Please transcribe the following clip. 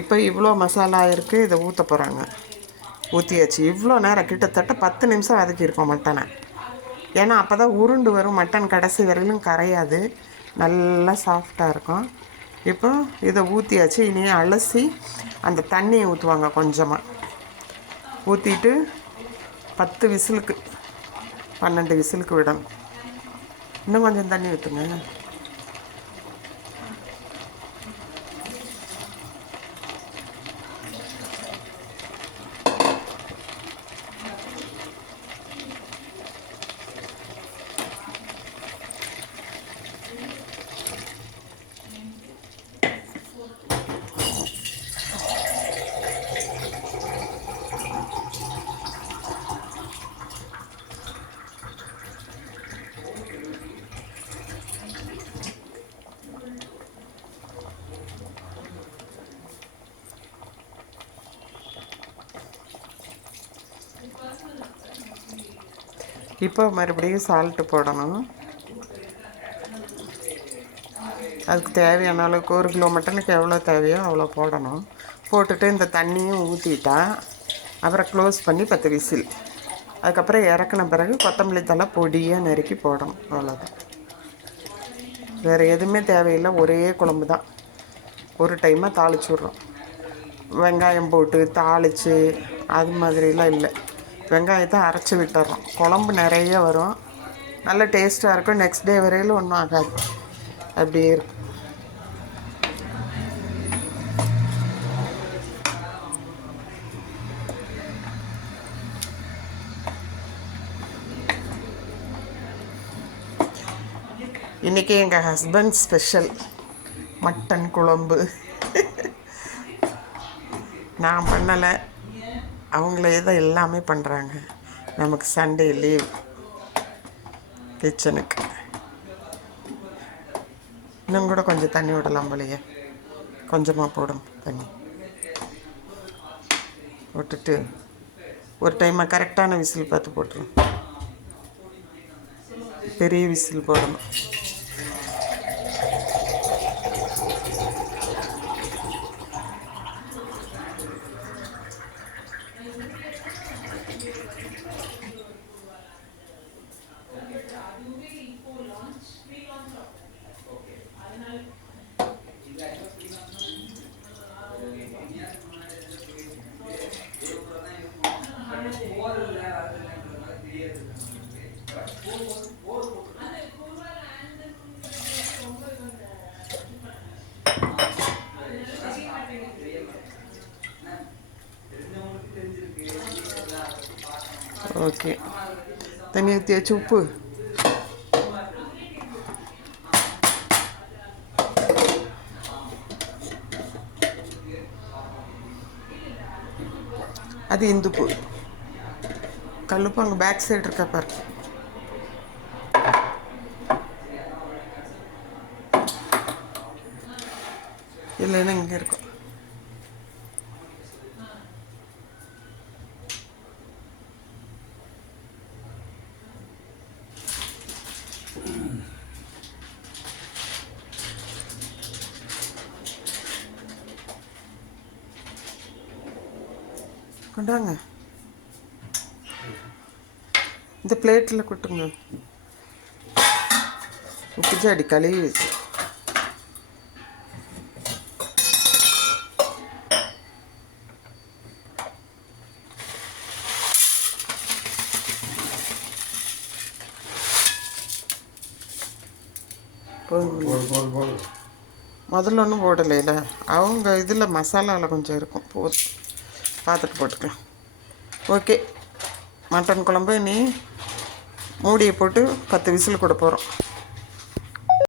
இப்போ இவ்வளோ மசாலா இருக்குது, இதை ஊற்ற போகிறாங்க. ஊற்றியாச்சு. இவ்வளோ நேரம் கிட்டத்தட்ட 10 நிமிஷம் வதக்கியிருக்கோம் மட்டனை. ஏன்னா அப்போ தான் உருண்டு வரும், மட்டன் கடைசி வரையிலும் கரையாது, நல்லா சாஃப்டாக இருக்கும். இப்போ இதை ஊற்றியாச்சு. இனி அலசி அந்த தண்ணியை ஊற்றுவாங்க கொஞ்சமாக. ஊற்றிட்டு 10 விசிலுக்கு 12 விசிலுக்கு விடணும். இன்னும் கொஞ்சம் தண்ணி ஊற்றுங்க. இப்போ மறுபடியும் சால்ட்டு போடணும். அதுக்கு தேவையான அளவுக்கு 1 கிலோ மட்டனுக்கு எவ்வளோ தேவையோ அவ்வளோ போடணும். போட்டுட்டு இந்த தண்ணியும் ஊற்றிட்டா அப்புறம் க்ளோஸ் பண்ணி 10 விசில். அதுக்கப்புறம் இறக்குன பிறகு கொத்தமல்லி தழை பொடியாக நறுக்கி போடணும். அவ்வளோதான், வேறு எதுவுமே தேவையில்லை. ஒரே குழம்பு தான். ஒரு டைமாக தாளிச்சு விட்றோம். வெங்காயம் போட்டு தாளித்து அது மாதிரிலாம் இல்லை. வெங்காயத்தை அரைச்சி விட்டுறோம். குழம்பு நிறைய வரும், நல்ல டேஸ்ட்டாக இருக்கும். நெக்ஸ்ட் டே வரையிலும் ஒன்றும் ஆகாது, அப்படியே இருக்கும். இன்றைக்கி எங்கள் ஹஸ்பண்ட் ஸ்பெஷல் மட்டன் குழம்பு. நான் பண்ணலை, அவங்களே தான் எல்லாமே பண்ணுறாங்க. நமக்கு சண்டே லீவ். கிச்சனுக்கு இன்னும் கூட கொஞ்சம் தண்ணி விடலாம் போலையே. கொஞ்சமாக போடும் தண்ணி விட்டுட்டு ஒரு டைமாக கரெக்டான விசில் பார்த்து போட்டுரும். பெரிய விசில் போடணும். ஓகே, தண்ணி ஊற்றியாச்சு. உப்பு அது இந்துப்பு. கல்லுப்பு அங்கே பேக் சைடு இருக்கா பாரு. இல்லைன்னா இங்கே இருக்கும். கொண்டாங்க, இந்த பிளேட்டில் கொட்டுங்க. உப்பு ஜாடி கழுவி வச்சு முதல்ல ஒன்றும் போடலைல. அவங்க இதில் மசாலாவில் கொஞ்சம் இருக்கும், போதும், பார்த்துட்டு போட்டுக்கலாம். ஓகே, மட்டன் குழம்பு நீ மூடியை போட்டு 10 விசில் கூட போகிறோம்.